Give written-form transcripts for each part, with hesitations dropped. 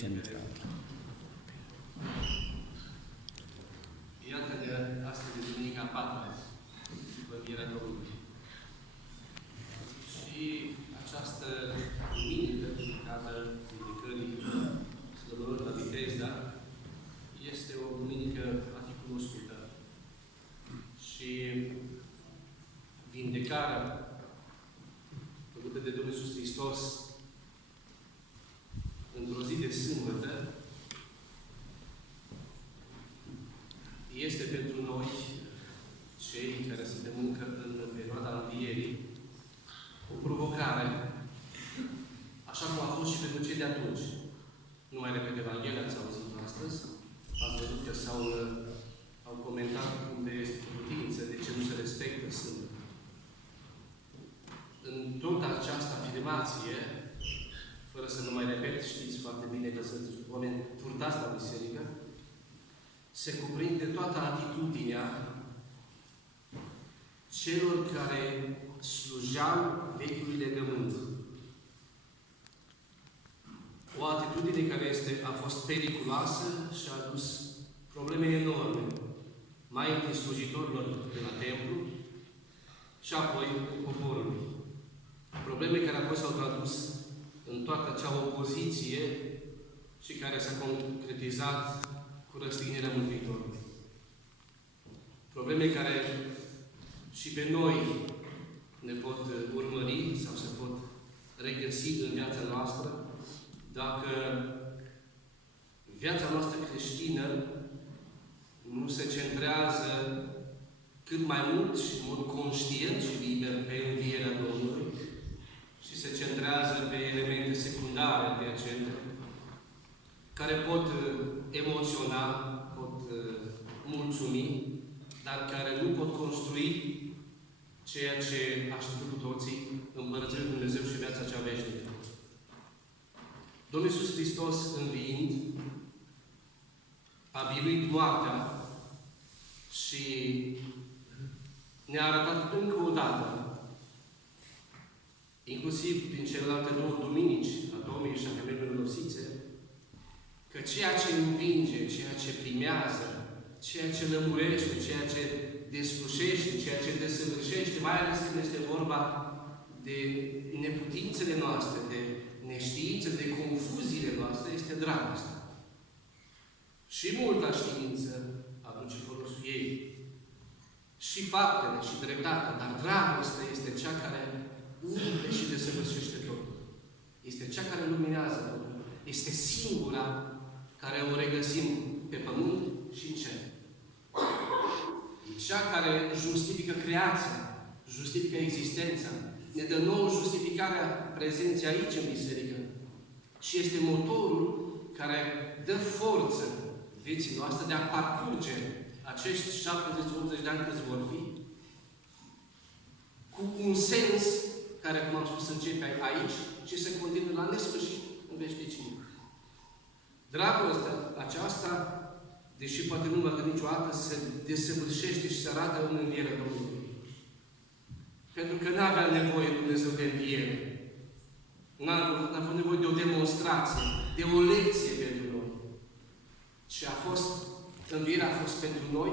centrală. Iată de astăzi de Duminica 4, după Învierea Domnului. Și această duminică, dedicată ridicării slăbănorilor la Vitezda, este o duminică articunoscută. Și vindecarea făcută de Domnul Iisus Hristos într-o zi de sâmbătă este pentru noi, cei care suntem încă în perioada învierii, o provocare, așa cum a fost și pentru cei de atunci. Nu mai repet Evanghelia, ați auzit astăzi, ați văzut că au comentat unde este putință, de ce nu se respectă sâmbătă. În toată această afirmație, fără să nu mai repet, știți foarte bine că sunt oameni purtați la biserică, se cuprinde toată atitudinea celor care slujeau vechiului legământ. O atitudine care a fost periculoasă și a adus probleme enorme. Mai întâi slujitorilor de la templu și apoi poporului. Probleme care apoi s-au tradus în toată acea opoziție și care s-a concretizat cu răstignirea Mântuitorului. Probleme care și pe noi ne pot urmări sau se pot regăsi în viața noastră dacă viața noastră creștină nu se centrează cât mai mult și în mod conștient și liber pe învierea Domnului și se centrează pe elemente secundare de agenda care pot emoționa, pot mulțumi, dar care nu pot construi ceea ce așteptăm cu toții, Împărăția lui Dumnezeu și viața cea veșnică. Domnul Iisus Hristos, înviind, a biruit moartea și ne-a arătat încă o dată, inclusiv prin celelalte două duminici, a Domnului și a Femeilor Milosițe, că ceea ce învinge, ceea ce primează, ceea ce lămurește, ceea ce deslușește, ceea ce desăvârșește, mai ales când este vorba de neputințele noastre, de neștiință, de confuziile noastre, este dragostea. Și multa știință aduce folosul ei. Și faptele, și dreptatea, dar dragostea este cea care umple și desăvârșește totul. Este cea care luminează totul. Este singura care o regăsim pe pământ și în cer. E cea care justifică creația, justifică existența, ne dă nouă justificarea prezenței aici în biserică și este motorul care dă forță vieții noastre de a parcurge acești 70-80 de ani câți vor fi cu un sens care, cum am spus, începe aici și se continuă la nesfârșit în veșnicie. Dragostea aceasta, deși poate nu văd niciodată, se desăvârșește și se arată în învierea Domnului. Pentru că n-avea nevoie Dumnezeu de înviere. N-a avut nevoie de o demonstrație, de o lecție pentru noi. Și învierea a fost pentru noi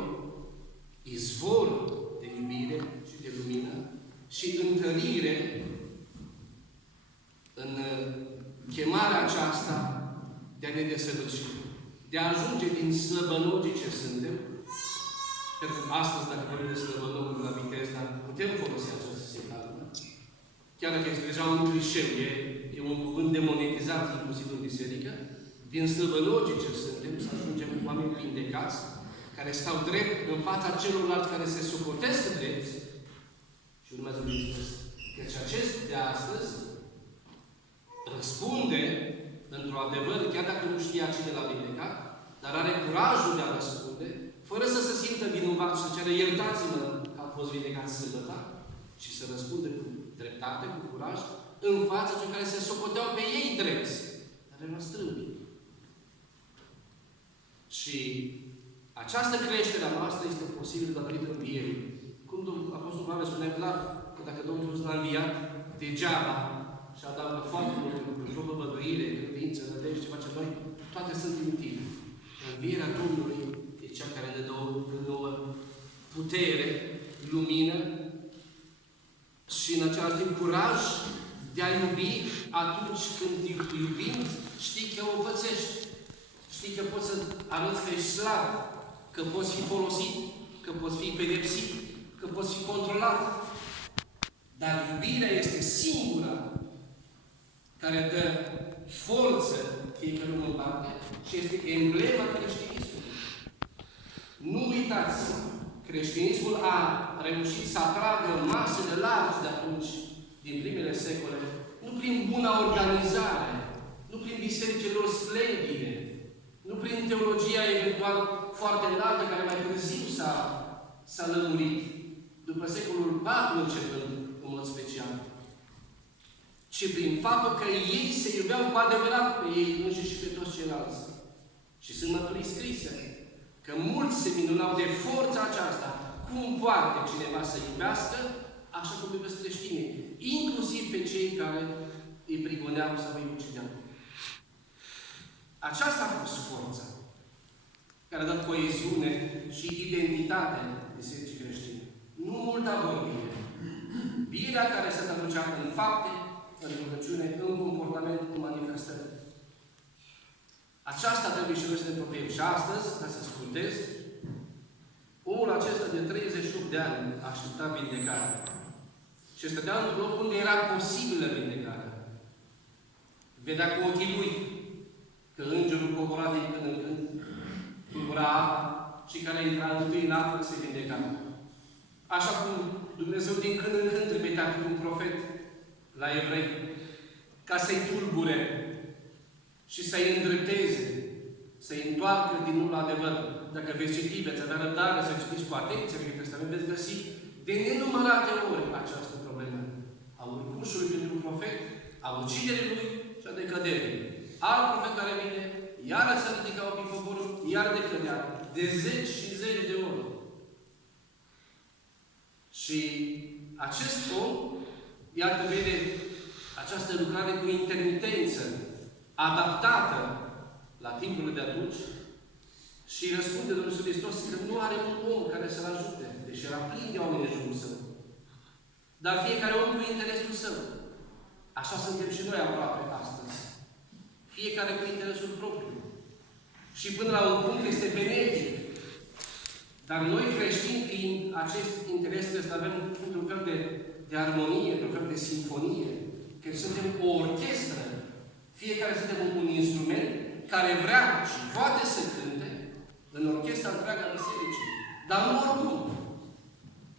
izvorul de iubire și de lumină și întărire în chemarea aceasta de a ne desăvârși. De a ajunge din slăbănogii ce suntem, pentru că astăzi, dacă vorbim de slăbănogul la Vitezda, putem folosi această sintagmă. Chiar dacă este deja un clișeu, e un cuvânt demonetizat inclusiv în biserică, din slăbănogii ce suntem, să ajungem cu oameni vindecați, care stau drept în fața celorlalți care se socotesc drept și urmează lui Hristos. Deci acest de astăzi răspunde într-un adevăr, chiar dacă nu știa cine l-a vindecat, dar are curajul de a răspunde, fără să se simtă vinovat și să ceară iertați-mă că a fost vindecat sâmbătă, și să răspunde cu dreptate, cu curaj, în fața celor care se socoteau pe ei drepți, dar erau strâmbi. Și această creștere a noastră este posibilă datorită învierii. Cum Apostolul Pavel spunea clar că dacă Domnul Iisus n-a înviat, degeaba și adaugă foarte multe lucruri, o văduire, credință, nădejde, ce facem noi, toate sunt inutile. Învierea Domnului e cea care ne dă nouă putere, lumină și în același timp curaj de a iubi atunci când iubind știi că o învățești. Știi că poți să arăți că ești slab, că poți fi folosit, că poți fi pedepsit, că poți fi controlat. Dar iubirea este singura care dă forță fiecare om în parte și este emblema creștinismului. Nu uitați, creștinismul a reușit să atragă masele largi de atunci, din primele secole, nu prin buna organizare, nu prin bisericilor splendide, nu prin teologia eventual foarte înaltă, care mai târziu s-a lămurit, după secolul IV începând, în mod special, ci prin faptul că ei se iubeau cu adevărat pe ei înșiși și pe toți ceilalți. Și sunt mărturii scrise că mulți se minunau de forța aceasta. Cum poate cineva să iubească așa cum iubesc creștinii, inclusiv pe cei care îi prigoneau sau îi ucideau. Aceasta a fost forța care a dat coeziune și identitate bisericii creștine. Nu multă vorbire. Birea care se traducea în fapte, în rugăciune, în comportament, în manifestări. Aceasta trebuie și noi să ne apropiem. Și astăzi, ca să ascultez, omul acesta de 38 de ani aștepta vindecarea. Și stătea într-un loc unde era posibilă vindecarea. Vedea cu ochii lui că îngerul cobora din când în când, tulbura apa și care intra întâi în apă se vindeca. Așa cum Dumnezeu din când în când trimitea cu un profet la evrei, ca să-i tulbure și să-i îndrepteze, să-i întoarcă din nou la adevăr. Dacă veți citi, veți avea răbdare să citiți cu atenție Vechiul Testament, veți găsi de nenumărate ori această problemă a urcușului pentru un profet, a uciderii lui și a decăderii. Alt profet care vine, iară se ridica ochii poporul, iar decădea, de 10 și 10 de ori. Și acest om, iată, vede această lucrare cu intermitență, adaptată la timpurile de atunci, și răspunde Domnul Iisus Hristos că nu are un om care să-l ajute, deși era plin de oameni în jurul său. Dar fiecare om cu interesul său. Așa suntem și noi aproape astăzi. Fiecare cu interesul propriu. Și până la un punct este benefic. Dar noi creștini, fiind acest interes, trebuie să avem într-un fel de armonie, într-un fel de sinfonie, că suntem o orchestră. Fiecare suntem un instrument care vrea și poate să cânte în orchestra întreaga bisericii. Dar nu oricum.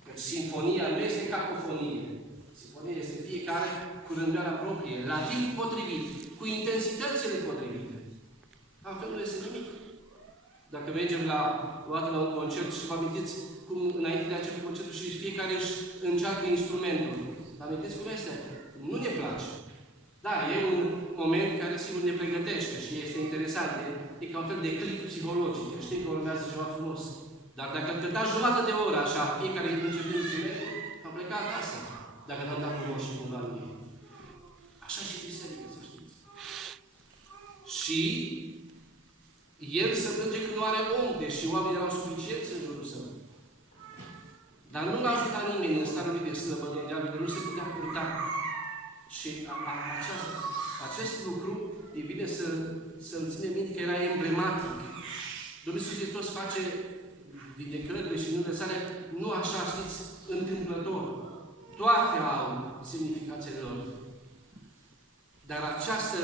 Căci sinfonia nu este cacofonie. Sinfonia este fiecare cu rânduiala proprie, la timp potrivit, cu intensitățile potrivite. Altfel nu este nimic. Dacă mergem o dată la un concert și vă amintiți cum înainte de a începe concertul și fiecare își încearcă instrumentul. Vă amintiți cum este? Nu ne place. Da, e un moment care sigur ne pregătește și este interesant. E ca un fel de clip psihologic. Știi că urmează ceva frumos. Dar dacă am cântat jumătate de oră așa, fiecare începând instrumentul, va pleca acasă. Dacă n-am dat cu roșii cumva în mine. Așa și biserică, să știți. Și el se plânge că nu are om, deși oamenii erau suficienți în jurul său. Dar nu l-a ajutat nimeni în starea lui de slăbănoare, nu se putea purta. Și acest lucru e bine să-l ține minte că era emblematic. Domnul Iisus Hristos face vindecările și înălțarea nu așa, știți, întâmplător. Toate au semnificațiile lor. Dar această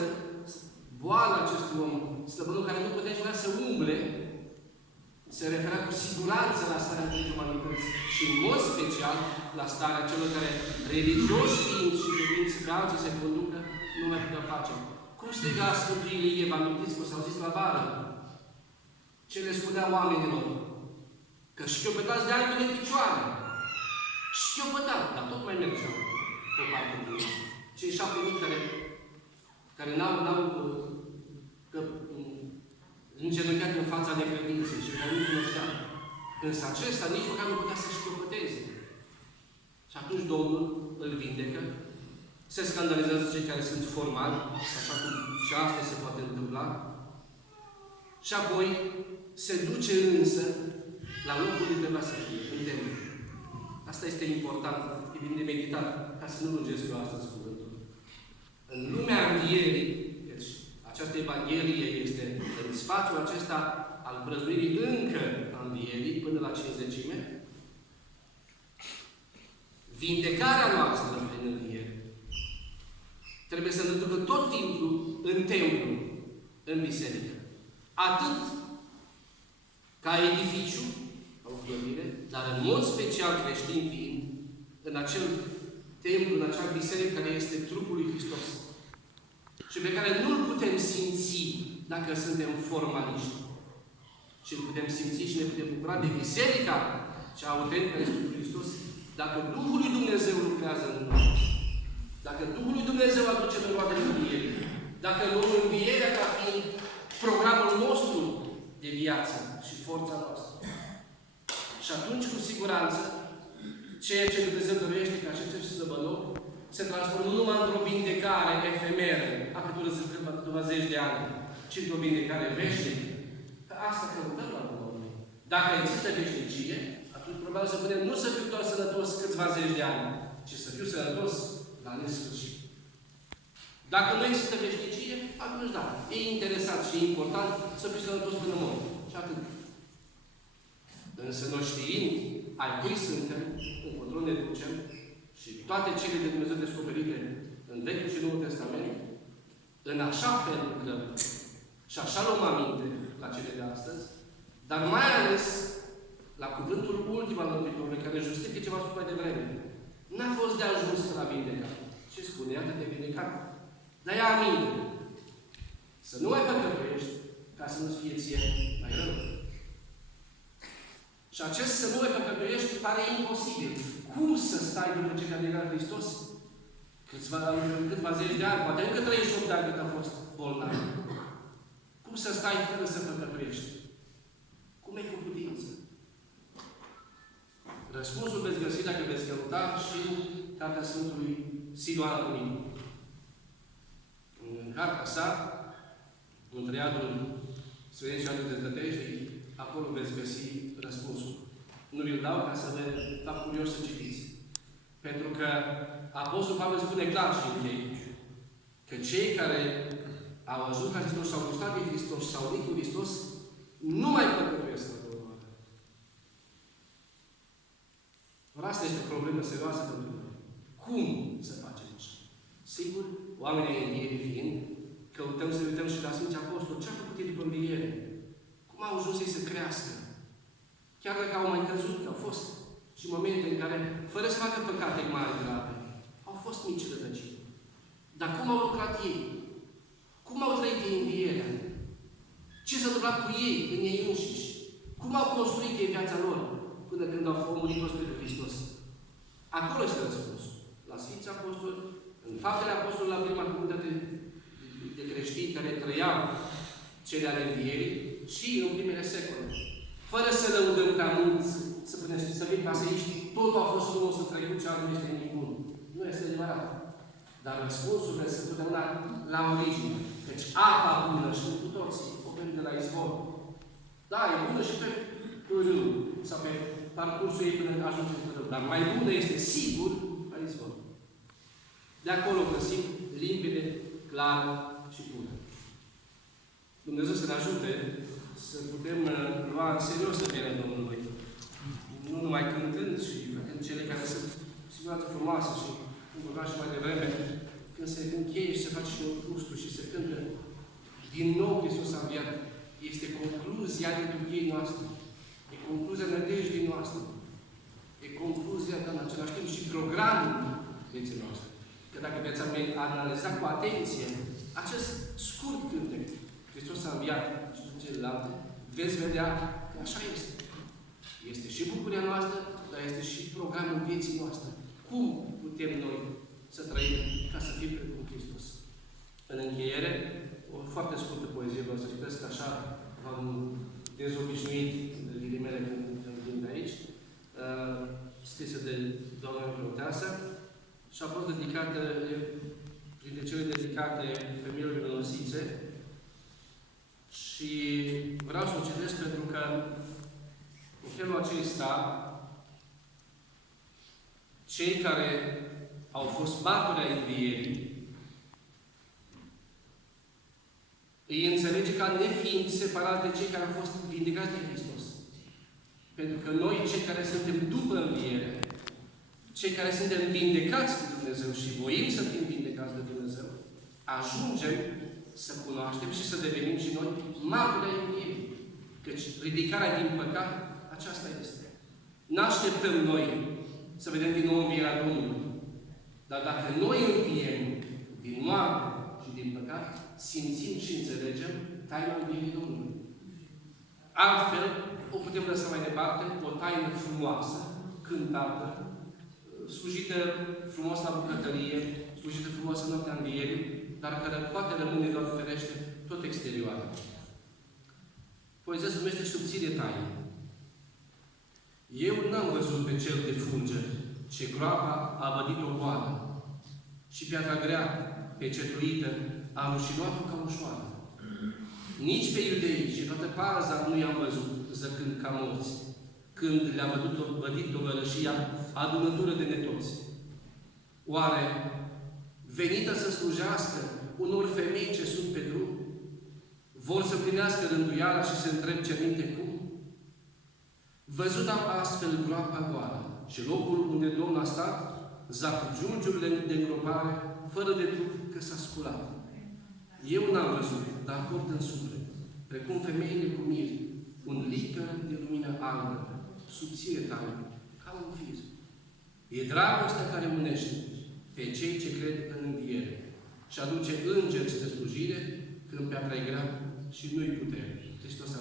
boală acestui om, slăbănul care nu putea niciodată să umble, se referea cu siguranță la starea întregii umanități și în mod special la starea celor care, religioși fiind și credinți pe alții se conducă, nu mai putea face. Cum striga Sfântul Ilie, vă amintiți că s-au zis la vară? Ce le spunea oamenilor? Că șchiopătați de albele în picioare. Șchiopătat, dar tot mai mergeau pe partea de ei. Cei 7.000 care n-au îngenunchiat în fața necredinței și care nu cunoșteau. Însă acesta nici măcar nu putea să șchiopăteze. Și atunci Domnul îl vindecă, se scandalizează cei care sunt formali, așa cum și asta se poate întâmpla, Și apoi se duce însă la locul unde va să fie, în templu. Asta este important, e bine de meditat, ca să nu lungesc eu astăzi cuvântul. În lumea învierii, deci această Evanghelie este în spațiul acesta al prăznuirii încă a învierii, până la cinzecime, vindecarea noastră în înviere trebuie să ne ducă tot timpul în templu, în biserică. Atât ca edificiu, o clădire, dar în mod special creștin fiind, în acel templu, în acea biserică care este trupul lui Hristos și pe care nu-l putem simți dacă suntem formaliști, ci îl putem simți și ne putem bucura de biserica cea autentică care este trupul Hristos, dacă Duhul lui Dumnezeu lucrează în noi, dacă Duhul lui Dumnezeu aduce în roade învierii, dacă luăm învierea ca fiind programul nostru de viață și forța noastră. Și atunci, cu siguranță, ceea ce Dumnezeu dorește ca și acest săbăloc se transformă nu numai într-o vindecare efemeră, a câteva zeci de ani, ci într-o vindecare veșnică. Că asta căutăm la Domnului. Dacă există veșnicie, atunci probabil să putem nu să fiu doar sănătos câțiva zeci de ani, ci să fiu sănătos la nesfârșit. Dacă nu există veșnicie, atunci da, e interesant și e important să fiu sănătos până mor. Și atât. Însă noi știind ai cui suntem, încotro ne ducem și toate cele de Dumnezeu descoperite în Vechiul și Noul Testament, în așa fel lucrăm și așa luăm aminte la cele de astăzi, dar mai ales la cuvântul ultim al Mântuitorului, care justifică ce v-am spus mai devreme. N-a fost de ajuns la vindecat. Ce spune? Iată de vindecat. Dar ia aminte. Să nu mai păcătuiești, ca să nu-ți fie ție mai rău. Și acest să nu mai păcătuiești pare imposibil. Cum să stai după ce te-a negat Hristos? Câțiva zeci de ani, poate încă 38 de ani cât a fost bolnav. Cum să stai fără să păcătuiești? Cum e cu putință? Răspunsul veți găsi dacă veți căuta și Cartea Sfântului Silu Antonin. În cartea sa, în triadul Sfântul și Anul de Tătești, acolo veți găsi răspunsul. Nu vi-l dau ca să vă fac curios să citiți. Pentru că Apostolul Pavel spune clar și în ei că cei care au ajuns la Hristos, s-au gustat de Hristos și s-au unit cu Hristos, nu mai păcătuiesc la urmă. Or asta este o problemă serioasă pentru noi. Cum să facem așa? Sigur, oamenii înviere fiind, căutăm să uităm și la Sfinții Apostoli. Ce a făcut ei după înviere? Cum au ajuns ei să crească? Chiar dacă au mai căzut, au fost și momente în care, fără să facă păcate mari grave, au fost mici rădăcini. Dar cum au lucrat ei? Cum au trăit ei învierea? Ce s-a întâmplat cu ei, în ei înșiși? Cum au construit ei viața lor până când au murit toți pentru Hristos? Acolo este răspunsul. La Sfinții Apostoli, în faptele Apostolului, la prima comunitate de creștini care trăiau cele ale învierii și în primele secole. Fără să lăudăm prea mult, să putem să fim paseiști, totul a fost frumos să trecut și altul este nebun. Nu este adevărat. Dar răspunsul este întotdeauna la origine. Deci apa bună, și cu toții, o de la izvor. Da, e bună și pe râu, sau pe parcursul ei până ajunge pe râu. Dar mai bună este sigur la izvor. De acolo găsim limpede, clar și bună. Dumnezeu să ne ajute să putem lua în serios învierea Domnului. Nu numai cântând și făcând cele care sunt siguranță frumoase și cum vorbeam și mai devreme, când se încheie și se face și un gustul și se cântă din nou Hristos a înviat. Este concluzia liturgiei noastre. E concluzia nădejdii noastre. E concluzia, dar în același timp și programul vieții noastre. Că dacă veți analiza cu atenție acest scurt cântec, Hristos a înviat și tot celelalte, veți vedea că așa este. Este și bucuria noastră, dar este și programul vieții noastre. Cum putem noi să trăim ca să fim precum Hristos? În încheiere, o foarte scurtă poezie, vreau să citesc așa, v-am dezobișnuit de ghilimele când vin de aici, scrisă de doamna Preoteasă și a fost dedicată, printre cele dedicate femeilor mironosițe, Și vreau să o citesc pentru că în felul acesta cei care au fost martori ai învierii îi înțelege ca nefiind separați de cei care au fost vindecați de Hristos. Pentru că noi, cei care suntem după înviere, cei care suntem vindecați de Dumnezeu și voim să fim vindecați de Dumnezeu, ajungem să cunoaștem și să devenim și noi martori ai învierii. Căci ridicarea din păcat, aceasta este. N-așteptăm noi să vedem din nou învierea Domnului. Dar dacă noi înviem din moarte și din păcat, simțim și înțelegem taina învierii Domnului. Altfel, o putem lăsa mai departe, o taină frumoasă, cântată, slujită frumos la bucătărie, slujită frumos în noaptea învierii, dar care poate rămâne, doar ferește, tot exterioară. Poezia se numește subțire taină. Eu n-am văzut pe cel de fulger, ce groapa a vădit-o goală, și piatra grea, pecetluită, a rușinoat-o ca ușoară. Nici pe iudei și toată parza nu i-am văzut, zăcând ca morți, când le-a vădit tovărășia adunătură de netoți. Oare, venită să slujească unor femei ce sunt pe drum, vor să plinească rânduiala și se întreb cerminte cum? Văzut am astfel groapa goală și locul unde Domnul a stat, zac giungiurile de îngropare, fără de trup că s-a sculat. Eu n-am văzut, dar port în suflet, precum femeile cu mir, un licăr de lumină albă, subțire taină, ca un fir. E dragostea care unește pe cei ce cred în înviere și aduce îngeri spre slujire când piatra e grea și nu-i putere. Hristos a